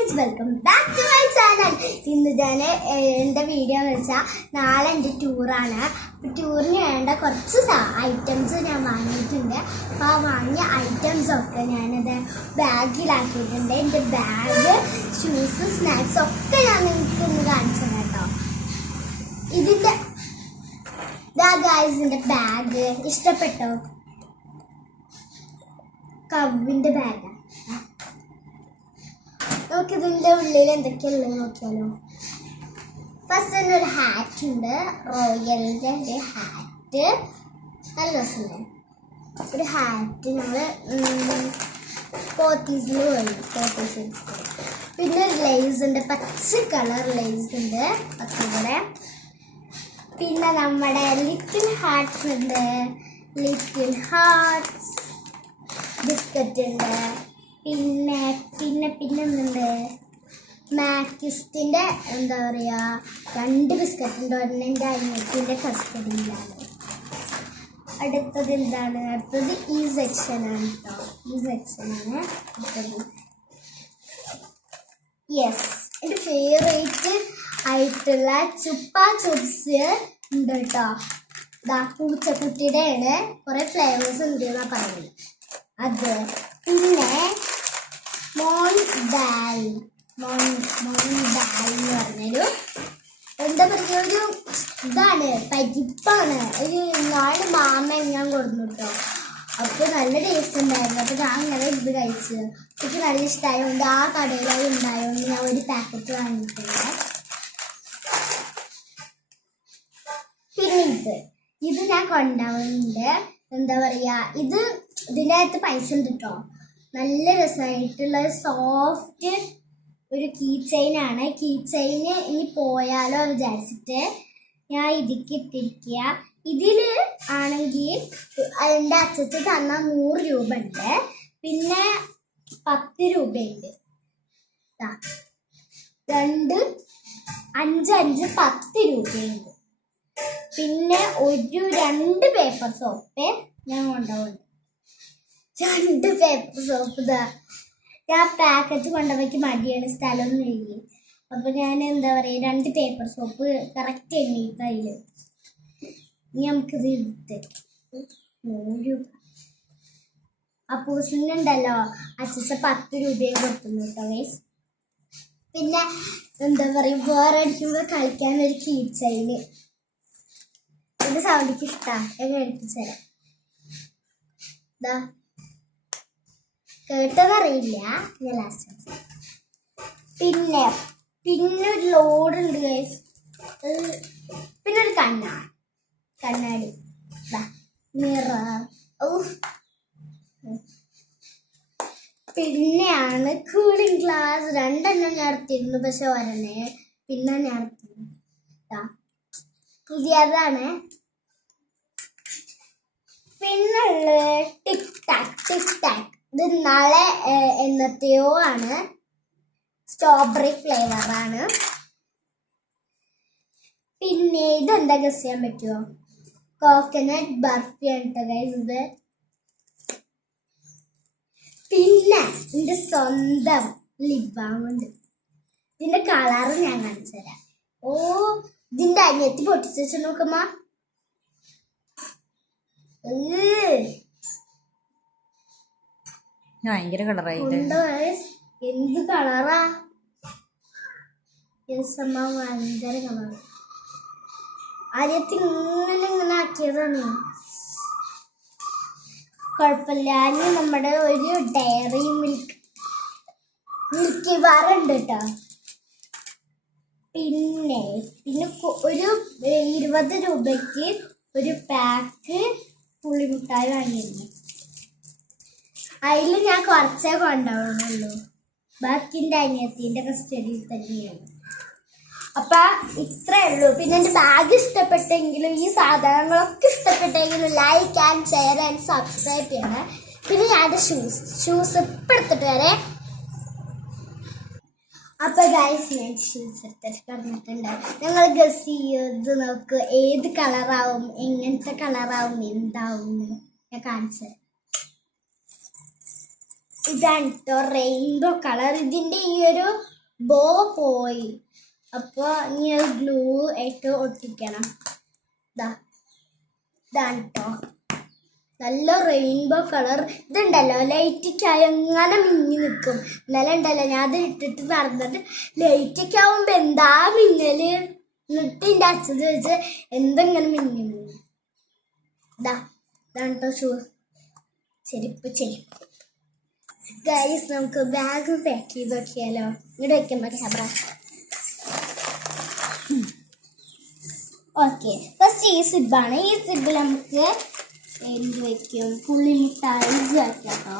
Friends, welcome back to my channel. ഇന്ന് ഞാൻ എൻ്റെ വീഡിയോ എന്ന് വെച്ചാൽ നാളെ എൻ്റെ ടൂറാണ്. അപ്പോൾ ടൂറിന് വേണ്ട കുറച്ച് ഐറ്റംസ് ഞാൻ വാങ്ങിയിട്ടുണ്ട്. അപ്പോൾ ആ വാങ്ങിയ ഐറ്റംസൊക്കെ ഞാനത് ബാഗിലാക്കിയിട്ടുണ്ട്. എൻ്റെ ബാഗ്, ഷൂസ്, സ്നാക്സ് ഒക്കെ ഞാൻ നിങ്ങൾക്ക് ഒന്ന് കാണിച്ചു തരാം കേട്ടോ. ഇതിൻ്റെ ഗായ്സിൻ്റെ ബാഗ് ഇഷ്ടപ്പെട്ടോ? കവിൻ്റെ ബാഗാണ്. നമുക്ക് ഇതിൻ്റെ ഉള്ളിൽ എന്തൊക്കെയുള്ളത് നോക്കിയാലോ. ഫസ്റ്റ് തന്നെ ഒരു ഹാറ്റ് ഉണ്ട്, റോയലിൻ്റെ ഒരു ഹാറ്റ്. നല്ല രസമുണ്ട് ഒരു ഹാറ്റ്. നമ്മൾ പോത്തീസിൽ പോയി പോത്തീസ്. പിന്നെ ഒരു ലേസ് ഉണ്ട്, പച്ച കളർ ലേസ് ഉണ്ട് ഒക്കെ കൂടെ. പിന്നെ നമ്മുടെ ലിറ്റിൽ ഹാർട്ട്സ് ഉണ്ട്, ലിറ്റിൽ ഹാർട്ട്സ്. ബിസ്ക്കറ്റ് ഉണ്ട്. പിന്നെ പിന്നെ പിന്നെ എന്തുണ്ട്, മാക്കിസ്റ്റിൻ്റെ എന്താ പറയുക 2 ബിസ്ക്കറ്റ് ഉണ്ട്. ഒരെണ്ണം അനിയത്തിൻ്റെ കസ്റ്റഡിയിലാണ്. അടുത്തത് എന്താണ്? അടുത്തത് ഈ സെക്ഷനാണ് കേട്ടോ. ഈ സെക്ഷനാണ് അടുത്തത്. യെസ്, എൻ്റെ ഫേവറേറ്റ് ആയിട്ടുള്ള ചുപ്പ ചുപ്സ് ഉണ്ട് കേട്ടോ. പൂച്ചക്കുട്ടിയുടെ ആണ്. കുറേ ഫ്ലേവേഴ്സ് ഉണ്ട് എന്നാണ് പറയുന്നത് അത്. പിന്നെ മോൺഡാൽ എന്ന് പറഞ്ഞൊരു എന്താ പറയുക, ഒരു ഇതാണ്, പരിപ്പാണ്. ഒരു നാല് മാമ ഞാൻ കൊടുന്നു കേട്ടോ. അപ്പോൾ നല്ല ടേസ്റ്റ് ഉണ്ടായിരുന്നു. അപ്പോൾ ഞാൻ അങ്ങനെ ഇത് കഴിച്ചു. എനിക്ക് നല്ല ഇഷ്ടമായതുകൊണ്ട് ആ കടയിലായി ഉണ്ടായതുകൊണ്ട് ഞാൻ ഒരു പാക്കറ്റ് വാങ്ങിയിട്ടുണ്ട്. പിന്നെ ഇത് ഞാൻ കൊണ്ടുപോകുന്നുണ്ട്. എന്താ പറയുക, ഇതിൻ്റെ അകത്ത് പൈസ ഉണ്ട് കേട്ടോ. നല്ല രസമായിട്ടുള്ള സോഫ്റ്റ് ഒരു കീ ചെയിനാണ്. കീ ചെയിന് ഇനി പോയാലോ വിചാരിച്ചിട്ട് ഞാൻ ഇതിക്ക് ഇട്ടിരിക്കുക. ഇതിൽ ആണെങ്കിൽ എൻ്റെ അച്ഛച്ച് തന്ന 100 രൂപ ഉണ്ട്, പിന്നെ 10 രൂപയുണ്ട്. 2 5 5 10 രൂപയുണ്ട്. പിന്നെ 2 പേപ്പർ സോപ്പ് ഞാൻ കൊണ്ടുപോകുന്നുണ്ട്. 2 പേപ്പർ സോപ്പ്. ഞാൻ പാക്കറ്റ് കൊണ്ടുപോയിക്ക് മടിയാണ്, സ്ഥലമൊന്നും ഇല്ല. അപ്പോൾ ഞാൻ എന്താ പറയുക, 2 പേപ്പർ സോപ്പ് കറക്റ്റ് എണ്ണി കയ്യിൽ. ഇനി നമുക്കിത് ഇട്ട് 100 രൂപ. അപ്പൂസിനുണ്ടല്ലോ അച്ഛച്ച 10 രൂപയും കൊടുക്കുന്നു കേട്ടോ ഗൈസ്. പിന്നെ എന്താ പറയുക, വേറെ അടിക്കുമ്പോൾ കളിക്കാനൊരു കീ ചെയിൻ. എൻ്റെ സൗണ്ടിക്ക് ഇഷ്ടമാണ്, ഞാൻ എടുപ്പിച്ചു തരാം. ഇതാ കേട്ടതറിയില്ല ഞാൻ ലാസ്റ്റ്. പിന്നെ ഒരു ലോഡുണ്ട് ഗൈസ്. പിന്നെ ഒരു കണ്ണാടി മിറർ. പിന്നെയാണ് കൂളിംഗ് ഗ്ലാസ്. 2 ഞാൻ എടുത്തിരുന്നു, പക്ഷെ ഒരെണ്ണേ പിന്നെ ഞാൻ എടുത്തിരുന്നു. പുതിയതാണ്. പിന്നുള്ള ടിക് ടാക്. ഇത് നാളെ എന്നത്തെയോ ആണ്. സ്ട്രോബെറി ഫ്ലേവറാണ്. പിന്നെ ഇതെന്താ ഗസ് ചെയ്യാൻ പറ്റുമോ? കോക്കനട്ട് ബർഫിയാണ് കേട്ടോ ഗൈസ് ഇത്. പിന്നെ എൻ്റെ സ്വന്തം ലിപ് ബാം ഉണ്ട്. ഇതിൻ്റെ കളറ് ഞാൻ കാണിച്ചു തരാം. ഓ, ഇതിൻ്റെ അനിയത്തി പൊട്ടിച്ചു വെച്ച് നോക്കുമ്മ. ഭയങ്കര കളറായിട്ട് എന്ത് കളറാ! ഭയങ്കര കളറ്. അനിയത്തി ഇങ്ങനെ ആക്കിയതാണ്. കുഴപ്പമില്ല. ഇനി നമ്മുടെ ഒരു ഡയറി മിൽക്കി ബാർ ഉണ്ട് കേട്ടോ. പിന്നെ ഒരു 20 രൂപയ്ക്ക് ഒരു പാക്ക് പുളിമിഠായി വാങ്ങിയിരുന്നു. അതിൽ ഞാൻ കുറച്ചേ കൊണ്ടുപോകുന്നുള്ളൂ, ബാക്കിൻ്റെ അനിയത്തിൻ്റെ കസ്റ്റഡിയിൽ തന്നെയാണ്. അപ്പം ഇത്രയേ ഉള്ളൂ. പിന്നെ എൻ്റെ ബാഗ് ഇഷ്ടപ്പെട്ടെങ്കിലും ഈ സാധനങ്ങളൊക്കെ ഇഷ്ടപ്പെട്ടെങ്കിലും like and share and subscribe ചെയ്യണം. പിന്നെ ഞാൻ ഷൂസ് ഇപ്പം എടുത്തിട്ട് വരെ. അപ്പോൾ ഗൈസ്, ഞാൻ ഷൂസ് എടുത്തിട്ട് പറഞ്ഞിട്ടുണ്ട്. ഞങ്ങൾ ഗസ് ചെയ്ത് നോക്ക് ഏത് കളറാവും, എങ്ങനത്തെ കളറാവും, എന്താവും ഞാൻ കാണിച്ചു. ഇതാണ് കേട്ടോ റെയിൻബോ കളർ. ഇതിന്റെ ഈ ഒരു ബോ പോയി, അപ്പൊ നീ ഗ്ലൂ ആയിട്ട് ഒട്ടിക്കണം. ഇതാണ് കേട്ടോ നല്ല റെയിൻബോ കളർ. ഇതുണ്ടല്ലോ ലൈറ്റിക്കായി എങ്ങനെ മിന്നി നിൽക്കും. ഇന്നലെ ഉണ്ടല്ലോ ഞാൻ അത് ഇട്ടിട്ട് നടന്നിട്ട് ലൈറ്റൊക്കെ ആവുമ്പോ എന്താ മിന്നല്. എന്നിട്ട് എൻ്റെ അച്ഛൻ ചോദിച്ച് എന്തെങ്ങനെ മിന്നി. ഇതാണ് കേട്ടോ ഷൂസ്, ചെരുപ്പ്. ഗൈസ് നമുക്ക് ബാഗ് പാക്ക് ചെയ്ത് നോക്കിയാലോ. ഇങ്ങോട്ട് വെക്കുമ്പോ ക്യാമറ. ഓക്കെ, ഫസ്റ്റ് ഈ സിബാണ്. ഈ സിബിൽ നമുക്ക് എന്ത് വെക്കും, പുള്ളിമുട്ടായി വെക്കാം കേട്ടോ.